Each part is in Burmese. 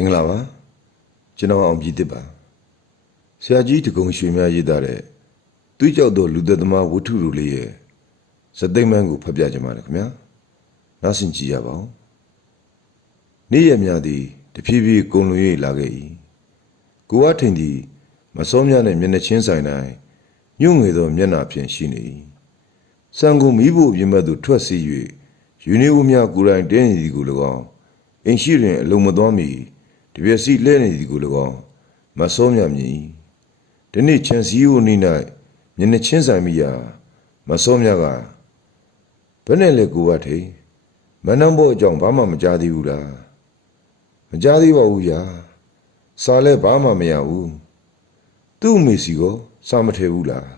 င်္ဂလာပါကျွန်တော်အောင်ကြည်တစ်ပါဆရာကြီးတကုံရွှေများရေးသားတဲ့သူ့ကြောက်သောလူသက်သမားဝတ္ထုလူလေးရဲ့စသိမ့်မှန်းကိုဖတ်ပြကြပါမယ်ခင်ဗျာနားဆင်ကြည့်ရပါဦးနေ့ရက်များသည်တဖြည်းဖြည်းကုန်လွန်၍လာခဲ့၏ကိုဝထိန်သည်မစောမြနဲ့မျက်နှာချင်းဆိုင်တိုင်းညှို့ငွေသောမျက်နှာဖြင့်ရှိနေ၏စံကိုမိဖို့ပြင်မဲ့သူထွက်စီ၍ယူနီဝများကိုယ်တိုင်တင်းနေသည်ကို၎င်းအင်ရှိတွင်အလုံးမသွားမီ တပြက်စီလဲနေသည်ကို၎င်းမစောမြမြင်၏ဒီနေ့ချန်စီယိုနေ၌မျက်နှာချင်းဆိုင်မိရာမစောမြကဘယ်နဲ့လဲကိုဝထိန်မနှမ်းဖို့အကြောင်းဘာမှမကြားသေးဘူးလားမကြားသေးပါဘူးယာစာလဲဘာမှမရဘူးသူ့အမေစီကိုစာမထည့်ဘူးလား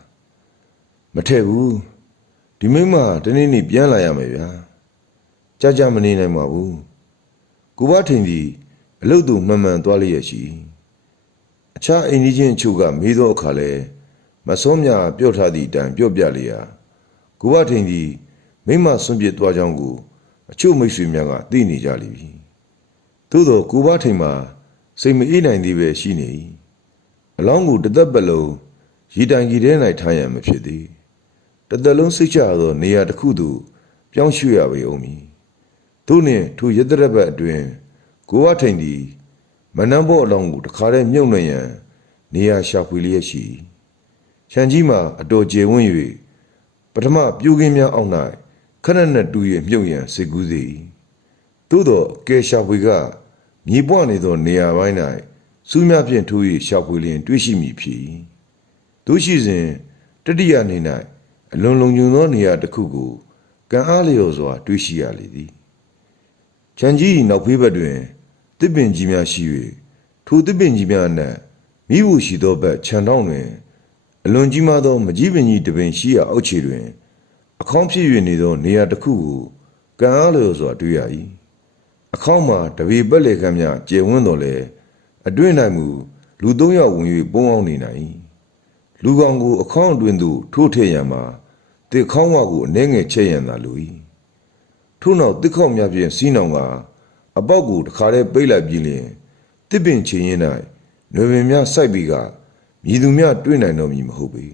မထည့်ဘူးဒီမိမတနေ့နေ့ပြန်လာရမယ်ဗျာကြာကြာမနေနိုင်ပါဘူးကိုဘထိန်ဒီ အလုတ်သူမှန်မှန်သွားလျက်ရှိအခြားအိမ်ကြီးချင်းအချို့ကမေးသောအခါလဲမဆုံးမြပြော့ထားသည့်အတိုင်းပြော့ပြလျာကိုဘထိန်ဒီမိမဆွန့်ပစ်သွားကြောင်းကိုအချို့မိတ်ဆွေများကသိနေကြလိမ့်ပြီသို့သောကိုဘထိန်မှာစိတ်မအေးနိုင်သေးပဲရှိနေ၏အလောင်းကိုတစ်သက်ပတ်လုံးရီတိုင်ကြီးထဲ၌ထားရန်မဖြစ်သေးတစ်သက်လုံးစိတ်ချသော နေရာတစ်ခုသို့ပြောင်းရွှေ့ရပေအောင်မည်သူနှင့်ထိုရတရဘတ်အတွင် ကိုဝထိန်သည်မနန်းဘောအလောင်းကိုတခါတည်းမြုပ်နှံရန်နေရာရှာဖွေလျက်ရှိချန်ကြီးမှာအတော်ကျေဝန်း၍ပထမပြိုကင်းများအောက်၌ခဏနဲ့တူ၍မြုပ်ရန်စိတ်ကူးစေ၏သို့သောကဲရှာဖွေကမြေပွနေသောနေရာပိုင်း၌စူးများဖြင့်ထိုး၍ရှာဖွေလျင် တွေ့ရှိမည်ဖြစ်၏တို့ရှိစဉ်တတိယနေ၌အလွန်လုံခြုံသောနေရာတစ်ခုကိုကံအားလျော်စွာ တွေ့ရှိရလေသည်ချန်ကြီးနောက်ဖေးဘက်တွင် တစ်ပင်ကြီးများရှိ၍ထိုတစ်ပင်ကြီးများအနက်မိဖို့ရှိသောဘက်ခြံတောင်းတွင်အလွန်ကြီးမားသောမကြီးပင်ကြီးတစ်ပင်ရှိရာအောက်ခြေတွင်အခေါင်းဖြစ်၍နေသောနေရာတစ်ခုကိုကံအားလျော်စွာတွေ့ရ၏အခေါင်းမှာတပေပက်လေခမ်းများကျယ်ဝန်းတော်လဲအတွင်း၌မူလူသုံးယောက်ဝင်၍ပုံအောင်နေနိုင်၏လူကောင်ကိုအခေါင်းအတွင်းသို့ထိုးထည့်ရန်မှာတစ်ခေါင်းဝကိုအနှဲငယ်ချက်ရန်သာလို၏ထို့နောက်တစ်ခေါက်များဖြင့်စီးနှောင်က အပေါက်ကိုတခါတည်းပိတ်လိုက်ပြီးလျင်တစ်ပင်ချင်းရင်၌နွေပင်များစိုက်ပြီးကမြည်သူများတွေ့နိုင်တော့မည်မဟုတ်ပေ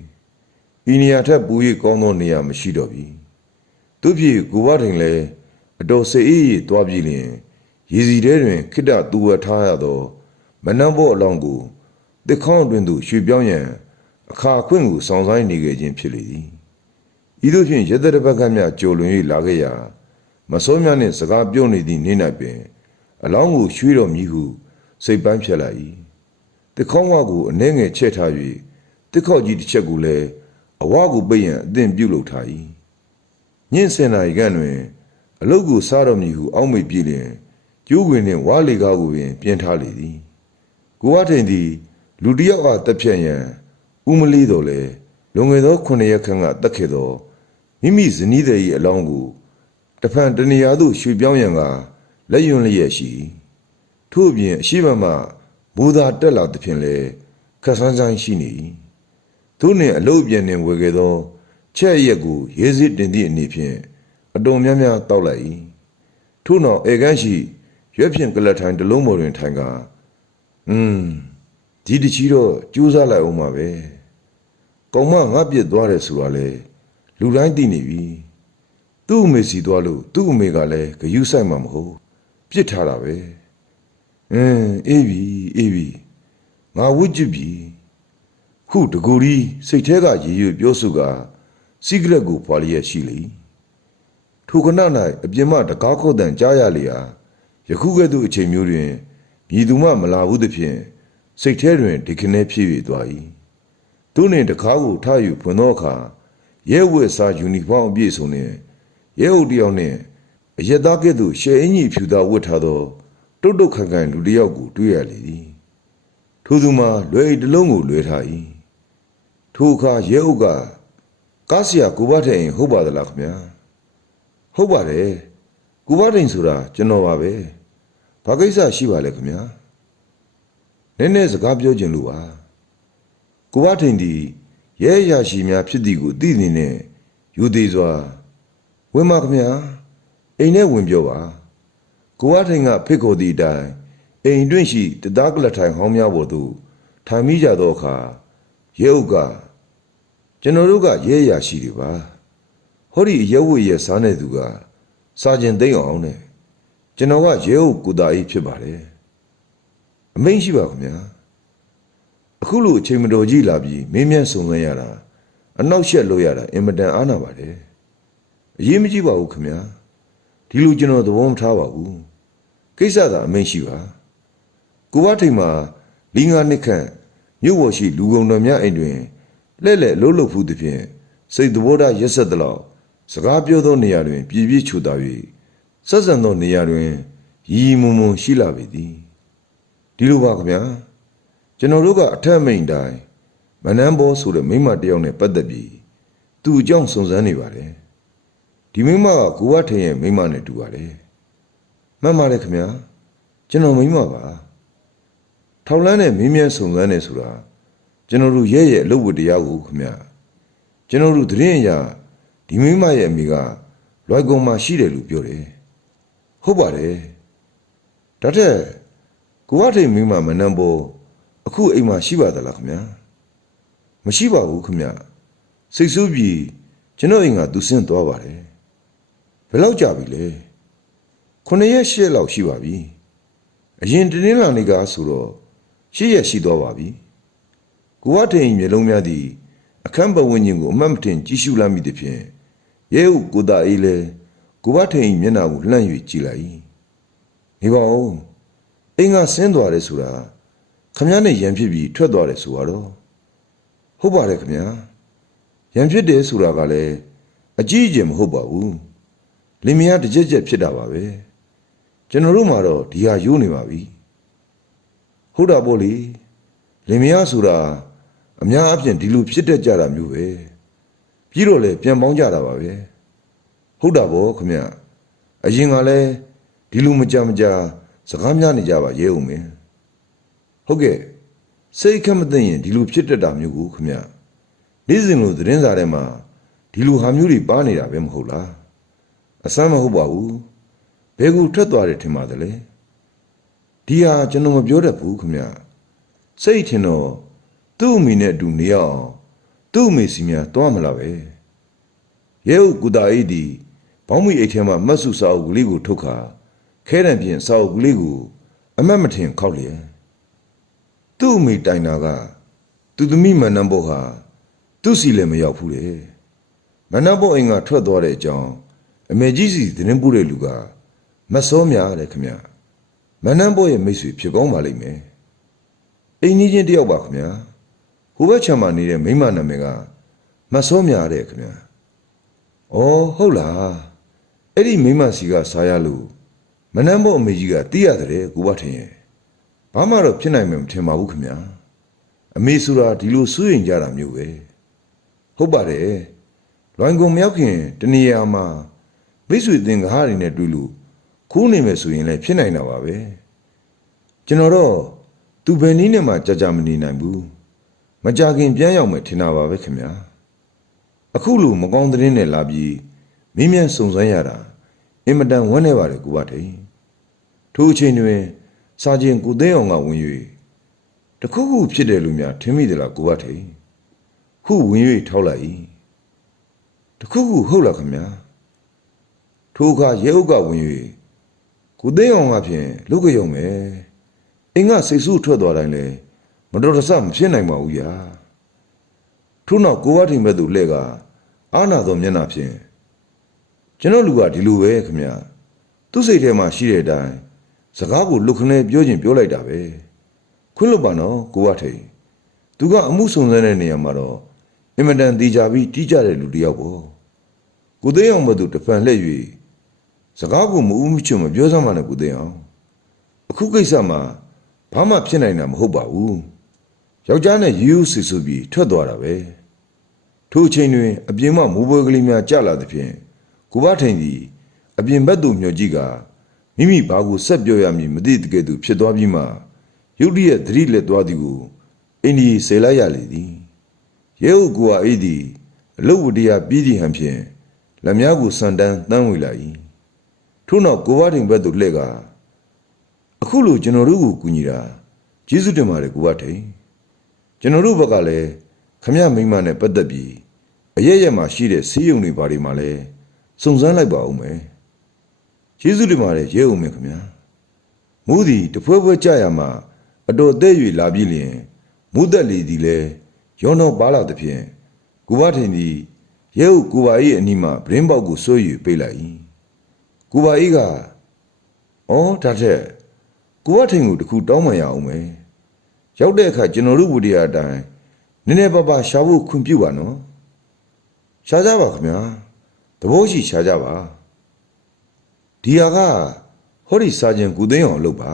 ဤနေရာထက်ပူ၍ကောင်းသောနေရာမရှိတော့ပြီသူဖြစ်ကိုဘထိန်လဲအတော်စေအေးရသွားပြီးလျင်ရေစီထဲတွင်ခိတ္တသူဝထားရသော မနှမ်းဘောအလောင်းကိုတစ်ခေါင်းအတွင်သို့ရွှေ့ပြောင်းရန်အခါအခွင့်ကိုစောင့်ဆိုင်နေခဲ့ခြင်းဖြစ်လေသည်ဤသို့ဖြင့်ရတရဘကမြကြိုလွန်၍လာခဲ့ရာ မစောမြနှင့်စကားပြောနေသည့်နေ့၌ပင် အလောင်းကိုရွှေ့တော်မည်ဟုစိတ်ပန်းဖြစ်လာ၏တစ်ခေါင်းဝကိုအနှဲငယ်ချက်ထား၍တစ်ခေါက်ကြီးတစ်ချက်ကိုလည်းအဝကိုပိတ်ရန်အသင်ပြုတ်လုပ်ထား၏ညင့်စင်နာရီကတွင် အလုတ်ကိုစားတော်မည်ဟုအောက်မေ့ပြည့်လျင်ကျိုးဝင်နှင့်ဝါလေကားကိုပင်ပြင်ထားလေသည်ကိုဝထိန်သည် လူတစ်ယောက်အားတက်ဖြတ်ရန်ဥမလေးတော်လဲလွန်ခဲ့သောခုနှစ်ရက်ခန့်ကတက်ခဲ့သောမိမိဇနီးတဲ့၏အလောင်းကို တဖန်တနေရာသို့ရွှေ့ပြောင်းရန်ကလက်ယွန်းလျက်ရှိထို့အပြင်အရှိမမှဘူသာတက်လာသဖြင့်လဲခက်ဆန်းဆန်းရှိနေ၏သူနှင့်အလုတ်ပြန်နှင့်ဝယ်ခဲ့သော ချက်ရက်ကိုရေးစစ်တင်သည့်အနေဖြင့်အတော်များများတောက်လိုက်၏ထို့နောက်အေကန်းရှိရွက်ဖြင့်ကလတ်ထိုင်တလုံးပေါ်တွင်ထိုင်ကာอืมဒီတချီတော့ကြိုးစားလိုက်အောင်ပါပဲကောင်မငါပြစ်သွားတယ်ဆိုတာလေလူတိုင်းသိနေပြီ သူ့အမေစီသွားလို့သူ့အမေကလည်းဂယုဆိုင်မှာမဟုတ်ပြစ်ထားတာပဲအင်းအေးပြီအေးပြီငါဝတ်ကြည့်ပြီခုတကူရီစိတ်แท้ကရေရွပြောစုကစီကရက်ကိုဖွာလျက်ရှိလေထိုခဏ၌အပြင်မှတကားခုတ်တန်ကြားရလျာယခုကဲ့သို့အချိန်မျိုးတွင်မြည်သူမှမလာဘူးသဖြင့်စိတ်ထဲတွင်ဒီခနဲဖြစ်၍သွား၏သူနှင့်တကားကိုထားယူဖွင့်သောအခါရဲဝတ်စားယူနီဖောင်းအပြည့်စုံနှင့် ရဲအုပ်တယောက်နှင့်အရက်သားကဲ့သို့ရှယ်အင်ကြီးဖြူသားဝတ်ထားသောတုတ်တုတ်ခန့်ခန့်လူတစ်ယောက်ကိုတွေ့ရလေသည်ထိုသူမှာလွယ်အိတ်တစ်လုံးကိုလွယ်ထား၏ထိုအခါရဲအုပ်ကကားဆရာကိုဘထိန်ဟုတ်ပါသလားခင်ဗျာဟုတ်ပါတယ်ကိုဘထိန်ဆိုတာကျွန်တော်ပါပဲဘာကိစ္စရှိပါလဲခင်ဗျာနည်းနည်းစကားပြောချင်လို့ပါကိုဘထိန်ဒီရဲရရှိများဖြစ်သည်ကိုသိနေနဲ့ယူသေးစွာ ဝင်ပါခင်ဗျာအိမ်ထဲဝင်ပြောပါကိုဘထိန်ကဖိတ်ခေါ်သည့်အတိုင်းအိမ်တွင်းရှိတသားကလထိုင်ဟောင်းများပေါ်သို့ထိုင်မိကြသောအခါရဲအုပ်ကကျွန်တော်တို့ကရဲရရှိတွေပါဟောဒီရဲဝတ်ရဲစားနေသူကစာကျင်သိမ့်အောင်နဲ့ကျွန်တော်ကရဲအုပ်ကိုတာကြီးဖြစ်ပါတယ်အမိန့်ရှိပါခင်ဗျာအခုလိုအချိန်မတော်ကြီးလာပြီးမင်းမြတ်ဆုံသွင်းရတာအနောက်ရှက်လို့ရတာအင်မတန်အားနာပါတယ် အရေးမကြီးပါဘူးခင်ဗျာဒီလိုကျွန်တော်သဘောမထားပါဘူးကိစ္စသာအမိန့်ရှိပါကိုဝထိန်မှာလီငါနှစ်ခန့်မြို့ပေါ်ရှိလူကုန်တော်များအိမ်တွင်လှဲ့လှဲ့လှုပ်လှုပ်ဖူးသည်ဖြင့်စိတ်သဘောထားရက်ဆက်သလောက်စကားပြောသောနေရာတွင်ပြည်ပြည့်ချူတာ၍ဆက်ဆံသောနေရာတွင်ရီရီမုံမုံရှိလာပေသည်ဒီလိုပါခင်ဗျာကျွန်တော်တို့ကအထက်မိန်တိုင်းမနန်းဘောဆိုတဲ့မိန်းမတစ်ယောက်နဲ့ပတ်သက်ပြီးသူ့အကြောင်းစုံစမ်းနေပါတယ် ဒီမိန်းမကကိုဝထိန်ရဲ့မိန်းမနဲ့တူပါတယ်မှန်ပါတယ်ခင်ဗျာကျွန်တော်မိန်းမပါထောက်လန်းနဲ့မင်းမြတ်စုံစမ်းနေဆိုတာကျွန်တော်တို့ရဲ့ရဲ့အလုပ်ဝတ္တရားကိုခင်ဗျကျွန်တော်တို့သတင်းအရာဒီမိမရဲ့အမိကလွိုက်ကုံမှာရှိတယ်လို့ပြောတယ်ဟုတ်ပါတယ်ဒါထက်ကိုဝထိန်မိမမနှံပေါ်အခုအိမ်မှာရှိပါသလားခင်ဗျမရှိပါဘူးခင်ဗျစိတ်ဆိုးပြီးကျွန်တော်အိမ်ကသူဆင်းသွားပါတယ် ဘယ်လောက်ကြာပြီလဲခုနှစ်ရက်ရှစ်ရက်လောက်ရှိပါပြီအရင်တင်းလာနေကဆိုတော့ရှေ့ရရှိသွားပါပြီ။ကိုဝထိန်မျိုးလုံးများသည်အခမ်းပဝင်းချင်းကိုအမှတ်မတင်ကြည့်ရှုလာမိသည်ဖြင့်ရဲဟုကိုတာအေးလဲကိုဝထိန်မျက်နှာကိုလှမ်း၍ကြည့်လိုက်။နေပါဦးအင်းကဆင်းသွားတယ်ဆိုတာခမည်းနဲ့ရံဖြစ်ပြီးထွက်သွားတယ်ဆိုတော့ဟုတ်ပါတယ်ခမည်းရံဖြစ်တယ်ဆိုတာကလည်းအကြီးအကျယ်မဟုတ်ပါဘူး။ လင်မယားတစ်ကြက်ကြက်ဖြစ်တာပါပဲ။ကျွန်တော်တို့မှာတော့ဒီဟာယိုးနေပါပြီဟုတ်တာပေါ့လေလင်မယားဆိုတာအများအပြားဒီလိုဖြစ်တတ်ကြတာမျိုးပဲပြီးတော့လေပြန်ပေါင်းကြတာပါပဲဟုတ်တာပေါ့ခမရအရင်ကလည်းဒီလိုမကြမကြစကားများနေကြပါရဲဦးမင်းဟုတ်ကဲ့စိတ်ခက်မသိရင်ဒီလိုဖြစ်တတ်တာမျိုးကိုခမရနေ့စဉ်လိုသတင်းစာထဲမှာဒီလိုဟာမျိုးတွေပါနေတာပဲမဟုတ်လား အစမ်းမဟုတ်ပါဘူးဘယ်ကူထွက်သွားတယ်ထင်ပါသလဲဒီဟာကျွန်တော်မပြောတတ်ဘူးခင်ဗျစိတ်ထင်တော့သူ့အမိနဲ့အတူနေရအောင်သူ့အမေစီများတွားမလားပဲရဲဥကူတာအေးဒီဘောင်းမီအိတ်ထဲမှာမတ်စုစာအုပ်ကလေးကိုထုတ်ခါခဲတံဖြင့်စာအုပ်ကလေးကိုအမတ်မထင်ခောက်လျက်သူ့အမေတိုင်တာကသူသမီးမန်နံဘောဟာသူ့စီလည်းမရောက်ဘူးလေမန်နံဘောအိမ်ကထွက်သွားတဲ့အကြောင်း အမေကြီးစီသတင်းပို့တဲ့လူကမစောများတယ်ခမမနန်းဘောရဲ့မိတ်ဆွေဖြစ်ကောင်းပါလိမ့်မယ်အိမ်ကြီးချင်းတယောက်ပါခမဟိုဘက်ခြမ်းမှာနေတဲ့မိန်းမနာမည်ကမစောများတဲ့ခမဩဟုတ်လားအဲ့ဒီမိန်းမစီကစားရလို့မနန်းဘောအမေကြီးကတီးရတယ်ကိုဘထင်ရဲ့ဘာမှတော့ဖြစ်နိုင်မှာမထင်ပါဘူးခမအမေဆိုတာဒီလိုစိုးရင်ကြတာမျိုးပဲဟုတ်ပါတယ်လွိုင်းကုန်မရောက်ခင်တနေရာမှာ မိတ်ဆွေသင်္ကားတွေနဲ့တွေ့လို့ခိုးနေမယ်ဆိုရင်လည်းဖြစ်နိုင်တာပါပဲကျွန်တော်တော့သူဘယ်နည်းနဲ့မှကြာကြာမနေနိုင်ဘူးမကြခင်ပြန်ရောက်မယ်ထင်တာပါပဲခင်ဗျာအခုလိုမကောင်းသတင်းနဲ့လာပြီးမင်းမြန်စုံစမ်းရတာအင်မတန်ဝမ်းနေပါတယ်ကိုဘထိန်ထိုအချိန်တွင် စာချင်းကိုသိန်းအောင်ကဝင်၍တခုခုဖြစ်တယ်လို့များထင်မိသလားကိုဘထိန်ခုဝင်၍ထောက်လိုက်၏တခုခုဟုတ်လားခင်ဗျာ ထိုအခါရဲဥကဝင်၍ကိုသိန်းအောင်ကဖြင့်လုတ်ကြုံမယ်အင်းကစိတ်ဆူထွက်သွားတိုင်းလေမတော်တဆမဖြစ်နိုင်ပါဘူးယာထို့နောက်ကိုဝထိန်ဘက်သို့လှည့်ကအာနာသောမျက်နှာဖြင့်ကျွန်တော်လူကဒီလိုပဲခမသူ့စိတ်ထဲမှာရှိတဲ့အတိုင်းစကားကိုလွတ်ခနဲပြောချင်းပြောလိုက်တာပဲခွင့်လွတ်ပါနော်ကိုဝထိန်သူကအမှုစုံစမ်းတဲ့နေရာမှာတော့အင်မတန်တီးကြပြီးတီးကြတဲ့လူတစ်ယောက်ပေါ့ကိုသိန်းအောင်ဘက်သို့တဖန်လှည့်၍ စကားကိုမဦးမချွတ်မပြောစမ်းပါနဲ့ကိုသိန်းအောင်အခုကိစ္စမှာဘာမှဖြစ်နိုင်တာမဟုတ်ပါဘူးယောက်ျားနဲ့ယူးဆူဆူပြီးထွက်သွားတာပဲထိုအချိန်တွင်အပြင်မှမိုးပွဲကလေးများကျလာသဖြင့်ကိုဘထိန်သည်အပြင်ဘက်သို့မျှော်ကြည့်ကမိမိဘာကိုဆက်ပြောရမည်မသိတကယ်သူဖြစ်သွားပြီးမှရုတ်တရက်သတိလက်သွားသည်ကိုအင်းဒီဆယ်လိုက်ရလေသည်ရဲဟုကိုအားအေးသည်အလုတ်ဝတရားပြီးသည့်ဟန်ဖြင့်လက်များကိုစံတန်းတန်းဝေလာ၏ ထို့နောက်ကိုဘထိန်ဘက်သို့လှည့်ကအအခုလိုကျွန်တော်တို့ကိုကူညီတာကျေးဇူးတင်ပါတယ်ကိုဘထိန်ကျွန်တော်တို့ဘက်ကလည်းခမရမိမနဲ့ပတ်သက်ပြီးအရက်ရက်မှာရှိတဲ့စီးရုံတွေဘာတွေမှာလဲစုံစမ်းလိုက်ပါဦးမယ်ကျေးဇူးတင်ပါတယ်ရဲဦးမင်းခင်ဗျာမူးသည်တဖွဲဖွဲကြရမှာအတော်အသက်၍လာပြီလျင်မူးသက်လီသည်လည်းရောတော့ပါလာသဖြင့်ကိုဘထိန်သည်ရဲဦးကိုပါ၏အနီးမှဗရင်ပေါက်ကိုဆွဲ၍ပေးလိုက်၏ ကိုပါ၏ကဩဒါထက်ကိုဘထိန်ကိုတခုတောင်းမှရအောင်မယ်ရောက်တဲ့အခါကျွန်တော်တို့ဝူတရားအတိုင်းနည်းနည်းပါးပါးရှာဖို့ခွင့်ပြုပါနော်ရှာကြပါခင်ဗျာသဘောရှိရှာကြပါဒီဟာကဟောဒီစာချင်းကုသိန်းအောင်လုပ်ပါ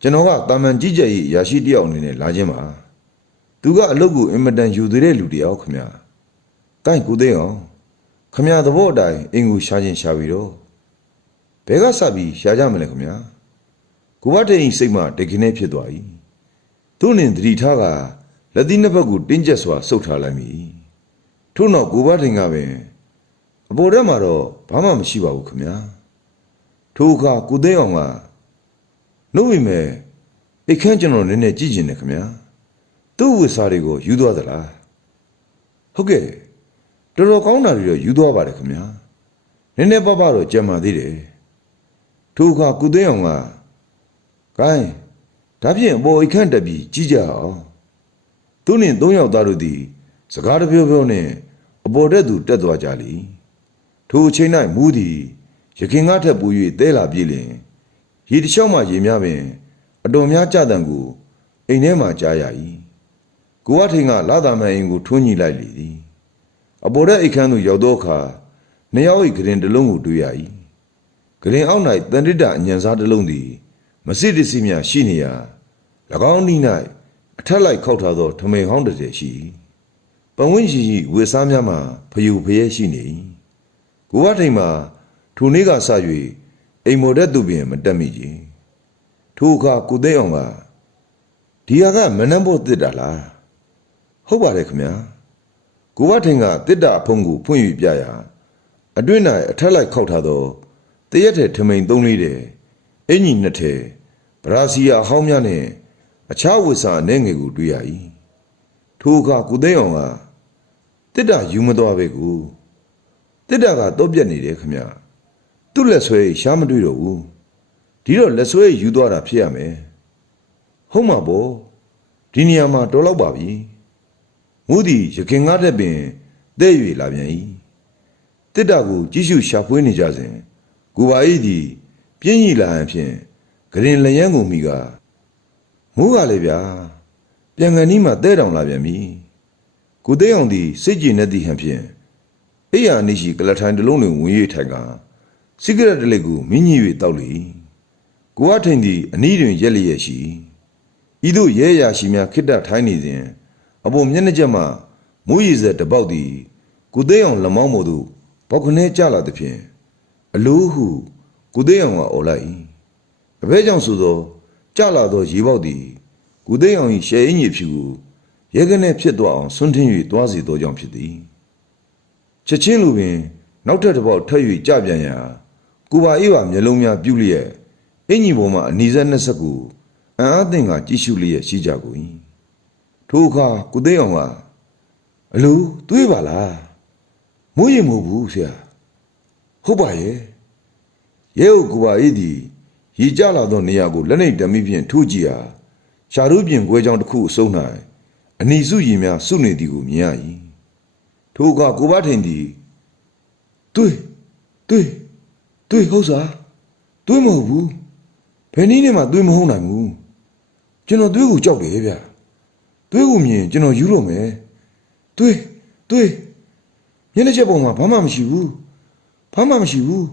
ကျွန်တော်ကတာမန်ကြီးကြပ်ရေးရာရှိတယောက်အနေနဲ့လာခြင်းပါသူကအလုပ်ကိုအင်မတန်ယူသေးတဲ့လူတယောက်ခင်ဗျာကိုင်ကုသိန်းအောင်ခင်ဗျာသဘောအတိုင်းအင်ကိုရှာချင်းရှာပြီးတော့ ဘဲကစပြီးရှာကြမလဲခင်ဗျာကိုဘတ်တိန်စိတ်မှတကင်းနေဖြစ်သွား၏သူ့နှင်သတိထားကလက်သီးနှစ်ဘက်ကိုတင်းကျပ်စွာဆုပ်ထားလိုက်မိထို့နောက်ကိုဘတ်တိန်ကပင်အပေါ်ထဲမှာတော့ဘာမှမရှိပါဘူးခင်ဗျာထိုအခါကုသိန်းအောင်ကနှုတ်မိမဲ့အိတ်ခမ်းကျွန်တော်နည်းနည်းကြည့်ကျင်တယ်ခင်ဗျာသူ့ဝစ်စားတွေကိုယူသွားသလားဟုတ်ကဲ့တော်တော်ကောင်းတာတွေတော့ယူသွားပါတယ်ခင်ဗျာနည်းနည်းပါးပါးတော့ကြံပါသေးတယ် ထိုအခါကုသိန်းအောင်ကဂိုင်းဒါဖြင့်အပေါ်အိတ်ခမ်းတက်ပြီးကြီးကြအောင်သူနှင့်သုံးယောက်သားတို့သည် စကားတပြောပြောနဲ့အပေါ်တက်သူတက်သွားကြလိထိုအချိန်၌မူးသည်ရခင်ကားထက်ပူ၍တဲလာပြေးလျင်ရေတစ်လျှောက်မှရေများပင်အတော်များကြတံကိုအိမ်ထဲမှကြားရ၏ကိုဝထိန်ကလာသာမန်အိမ်ကိုထွန်းညှိလိုက်လေသည်အပေါ်တဲ့အိတ်ခမ်းသို့ရောက်သောအခါနှစ်ယောက်၏ဂရင်တစ်လုံးကိုတွေ့ရ၏ ဂရင်အောက်၌တန်တိတအညံစားတစ်လုံးသည် မစစ်တစီမြရှိနေရာ၎င်းဤ၌အထက်လိုက်ခောက်ထားသောထမိန်ဟောင်းတစ်ထည်ရှိ၏ပဝင်းရှိရှိဝေစားများမှဖျူဖျဲရှိနေ၏ကိုဝထိန်မှာထိုနေ့ကစ၍အိမ်မော်တဲ့သူပြင်မတက်မိကြီးထိုအခါကုသိန်းအောင်ကဒီဟာကမနှမ်းဖို့တစ်တာလားဟုတ်ပါတယ်ခင်ဗျာကိုဝထိန်ကတစ်တာအဖုံးကိုဖွင့်ယူပြရာအတွင်း၌အထက်လိုက်ခောက်ထားသော တရက်တဲ့ထမိန်သုံးလေးတဲ့အင်ကြီးနှစ်ထဲဗရာစီယာအဟောင်းများနဲ့အခြားဝစ်စာအနေငယ်ကိုတွေ့ရ၏ထိုအခါကုသိန်းအောင်ကတစ်တာယူမသွားပဲကူတစ်တာကတော့ပြက်နေတယ်ခင်ဗျာသူ့လက်ဆွဲရှားမတွေ့တော့ဘူးဒီတော့လက်ဆွဲယူသွားတာဖြစ်ရမယ်ဟုတ်မှာပေါ့ဒီနေရာမှာတော်တော့ပါပြီမူးသည်ရခင်ကားတဲ့ပင်တဲ့၍လာပြန်၏တစ်တာကိုကြည့်ရှုရှာဖွေနေကြစဉ် ကိုပါဤသည်ပြင်းကြီးလာဟန်ဖြင့်ဂရင်လျံကိုမိကမူးကလည်းဗျာပြန်ကန်နီးမှတဲ့တောင်လာပြန်ပြီကိုသိအောင်သည်စိတ်ကြည်နေသည့်ဟန်ဖြင့်အိယာနေရှိကလထိုင်တစ်လုံးတွင်ဝင်၍ထိုင်ကစိဂရက်တစ်လက်ကိုမြင့်ကြီး၍တောက်လေကိုဝထိန်သည်အနီးတွင်ရက်လျက်ရှိဤသို့ရဲရာရှိများခိတ္တထိုင်းနေစဉ်အပေါ်မျက်နှာချက်မှမူးရည်စက်တပေါက်သည်ကိုသိအောင်လက်မောင်းမို့သို့ဘောက်ခနဲကျလာသဖြင့် အလိုးဟုကိုသိအောင်ကအော်လိုက်၏အဘဲကြောင့်ဆိုသောကျလာသောရေပေါက်သည်ကိုသိအောင်၏ရှယ်အင်းကြီးဖြူကိုရဲကနေဖြစ်သွားအောင်ဆွန်းထင်း၍တွားစီသောကြောင့်ဖြစ်သည်ချက်ချင်းလူပင်နောက်ထပ်တစ်ပေါက်ထပ်၍ကြပြန်ရာကိုပါအေးပါမျက်လုံးများပြုတ်လျက်အင်ကြီးပေါ်မှာအနီးစက်နှစ်ဆက်ကိုအံ့အားသင့်ကကြည့်ရှုလျက်ရှိကြကုန်၏ထိုအခါကိုသိအောင်ကအလူတွေးပါလားမိုးရင်မဟုတ်ဘူးဆရာ ဟုတ်ပါရဲ့ရဲဟုတ်ကိုပါအေးဒီရေကြလာသောနေရာကိုလက်နှိပ်တမိဖြင့်ထိုးကြည့်ဟာရှာရုပြင်ခွဲကြောင်တစ်ခုအစုံ၌အနီစုရင်များစုနေသည်ကိုမြင်ရ၏ထိုအခါကိုပါထိန်သည်တွေးတွေးတွေးဟုတ်စားတွေးမဟုတ်ဘူးဘယ်နည်းနဲ့မှတွေးမဟုတ်နိုင်ဘူးကျွန်တော်တွေးကိုကြောက်တယ်ဗျတွေးကိုမြင်ကျွန်တော်ယူလို့မယ်တွေးတွေးမျက်နှာချက်ပေါ်မှာဘာမှမရှိဘူး ဘာမှမရှိဘူး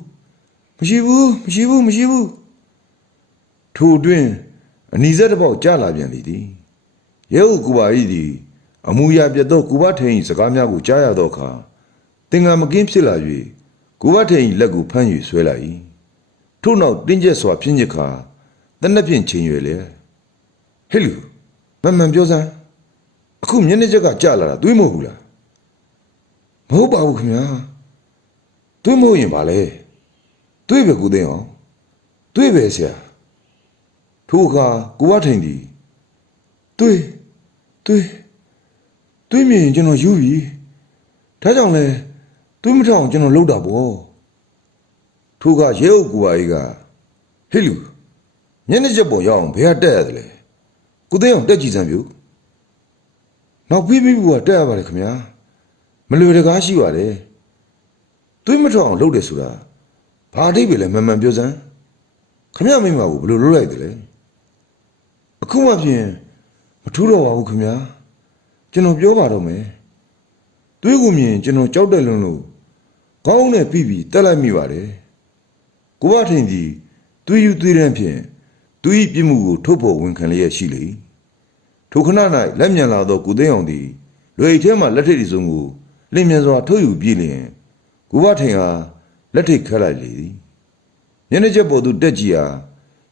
မရှိဘူးမရှိဘူးမရှိဘူးထိုတွင်အနီးစက်တစ်ပေါက်ကြာလာပြန်လေသည်ရဲဟုကူပါဤသည်အမူအရာပြတ်သောကူပါထိန်၏စကားများကိုကြားရသောအခါသင်္ကန်းမကင်းဖြစ်လာ၍ကိုဘထိန်လက်ကိုဖမ်းယူဆွဲလိုက်၏ထို့နောက်တင်းကျပ်စွာဖြင်းညစ်ခါတနက်ဖြင့်ချိန်ရွယ်လေဟဲ့လူမမှန်ပြောစမ်းအခုမျက်နှာချက်ကကြာလာတာတွေးမဟုတ်ဘူးလားမဟုတ်ပါဘူးခင်ဗျာ တွေးမဟုတ်ရင်ဗာလဲတွေးပဲကူသိအောင်တွေးပဲဆရာထိုအခါကိုဝထိန်သည်တွေးတွေးတွေးမြင်ကျွန်တော်ယူပြီဒါကြောင့်လဲတွေးမထောင်ကျွန်တော်လှုပ်တာပေါ့ထိုကရဲအုပ်ကိုဝအေးကဟေးလူညနေချက်ပေါ်ရအောင်ဘယ်ကတက်ရတယ်လဲကိုသိအောင်တက်ကြည့်စမ်းပြုနောက်ပြီးပြီးဘူးကတက်ရပါတယ်ခင်ဗျာမလွေတကားရှိပါတယ် တွေးမထောင်လှုပ်တယ်ဆိုတာဘာအဓိပ္ပာယ်လဲမှန်မှန်ပြောစမ်းခမရမိမကိုဘယ်လိုလုပ်လိုက်တယ်လဲအခုမှဖြင့်မထူးတော့ပါဘူးခင်ဗျာကျွန်တော်ပြောပါတော့မယ်တွေးကိုမြင်ကျွန်တော်ကြောက်တယ်လွန်းလို့ကောင်းနဲ့ပြီးပြီးတက်လိုက်မိပါတယ်ကိုဘထင်ကြီးတွေးယူတွေးတဲ့ဖြင့်သူ၏ပြစ်မှုကိုထုတ်ဖော်ဝန်ခံလျက်ရှိလေထိုခဏ၌လက်မြန်လာသောကိုသိန်းအောင်သည်လွေအိတ်ထဲမှလက်ထိပ်စုံကိုလင်းမြန်စွာထုတ်ယူပြည့်လျင် ကိုဘထင်ဟာလက်ထိပ်ခတ်လိုက်လေသည်မျက်နှာချက်ပေါ်သို့တက်ကြည့်ဟာ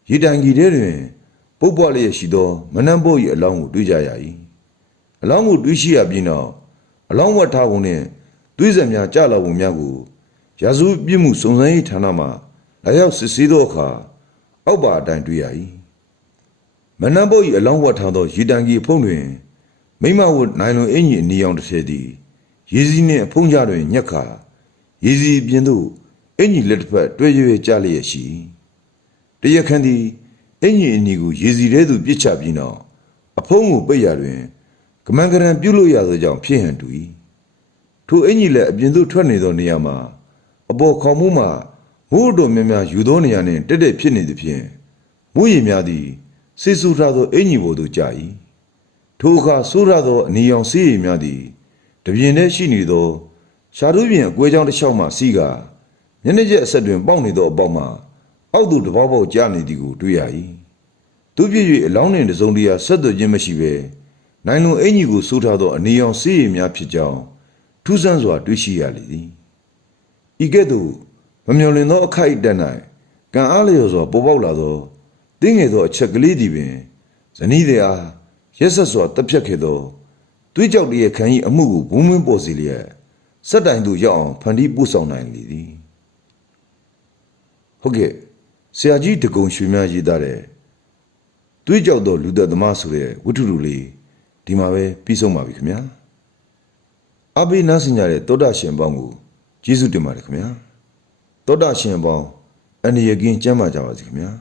ရေတိုင်ကြီးထဲတွင် ပုတ်ပွားလျက်ရှိသော မနန်းဘုတ်၏အလောင်းကိုတွေ့ကြရ၏အလောင်းကိုတွေ့ရှိရပြီးနောက်အလောင်းဝတ်ထားကုန်နှင့်သွေးစံများကြလာပုံများကိုရာဇဝပြစ်မှုစုံစမ်းရေးဌာနမှလာရောက်စစ်ဆေးသောအခါအောက်ပါအတိုင်းတွေ့ရ၏မနန်းဘုတ်၏အလောင်းဝတ်ထားသောရေတိုင်ကြီးအဖုံးတွင်မိမဝတ်နိုင်လွန်အင်ကြီးအနီရောင်တစ်ထည်သည်ရေစီးနှင့်အဖုံးကြတွင်ညက်ခါ ရေစီးပြင်သို့အင်ကြီးလက်တစ်ဖက်တွဲရွဲကြလျက်ရှိ၏တရက်ခန့်သည်အင်ကြီးအနီကိုရေစီထဲသို့ပြစ်ချပြီးနောက်အဖုံးကိုပိတ်ရတွင်ကမန်ကရန်ပြုတ်လို့ရသောကြောင့်ဖြစ်ဟန်တူ၏ထိုအင်ကြီးလက်အပြင်သို့ထွက်နေသောနေရာမှာအပေါ်ခေါင်မှုမှမိုးတော်များများယူသောနေရာနှင့်တက်တက်ဖြစ်နေသည်ဖြင့်မိုးရေများသည်ဆေးဆူထားသောအင်ကြီးပေါ်သို့ကျ၏ထိုအခါဆိုးရသောအနီရောင်ဆေးရည်များသည်တပြင်းတည်းရှိနေသော ရှာတို့ပြင်အကွဲကြောင်းတစ်လျှောက်မှစီးကာမျက်နှာကျက်အဆက်တွင် ပေါက်နေသောအပေါက်မှအောက်သို့တပေါက်ပေါက်ကျနေသည်ကိုတွေ့ရ၏သူဖြစ်၍အလောင်းနှင့်တစုံတရာဆက်သွယ်ခြင်းမရှိဘဲနိုင်လွန်အင်ကြီးကိုစိုးထားသောအနေရောင်ဆေးရည်များဖြစ်ကြောင်းထူးဆန်းစွာတွေ့ရှိရလေသည်ဤကဲ့သို့မမျော်လင့်သောအခိုက်အတန့်၌ကံအားလျော်စွာပေါ်ပေါက်လာသောတင်းငယ်သောအချက်ကလေးသည်ပင်ဇနီးသည်အားရက်ဆက်စွာတပ်ဖြတ်ခဲ့သောသွေးကြောက်တည်းခံ၏အမှုကိုဘုံမင်းပေါ်စီလျက် စက်တိုင်သို့ရောက်အောင်ဖန်တီးပို့ဆောင်နိုင်လေသည်ဟုတ်ကဲ့ဆရာကြီးတကုံရွှေများရေးသားတဲ့တွေးကြောက်သောလူသက်သမားဆိုတဲ့ဝတ္ထုလူလေးဒီမှာပဲပြီးဆုံးပါပြီခင်ဗျာအဘိနာစင်ကြတဲ့သောတာရှင်ပေါင်းကိုကျေးဇူးတင်ပါတယ်ခင်ဗျာသောတာရှင်ပေါင်းအနေရကင်းကျမ်းပါကြပါစေခင်ဗျာ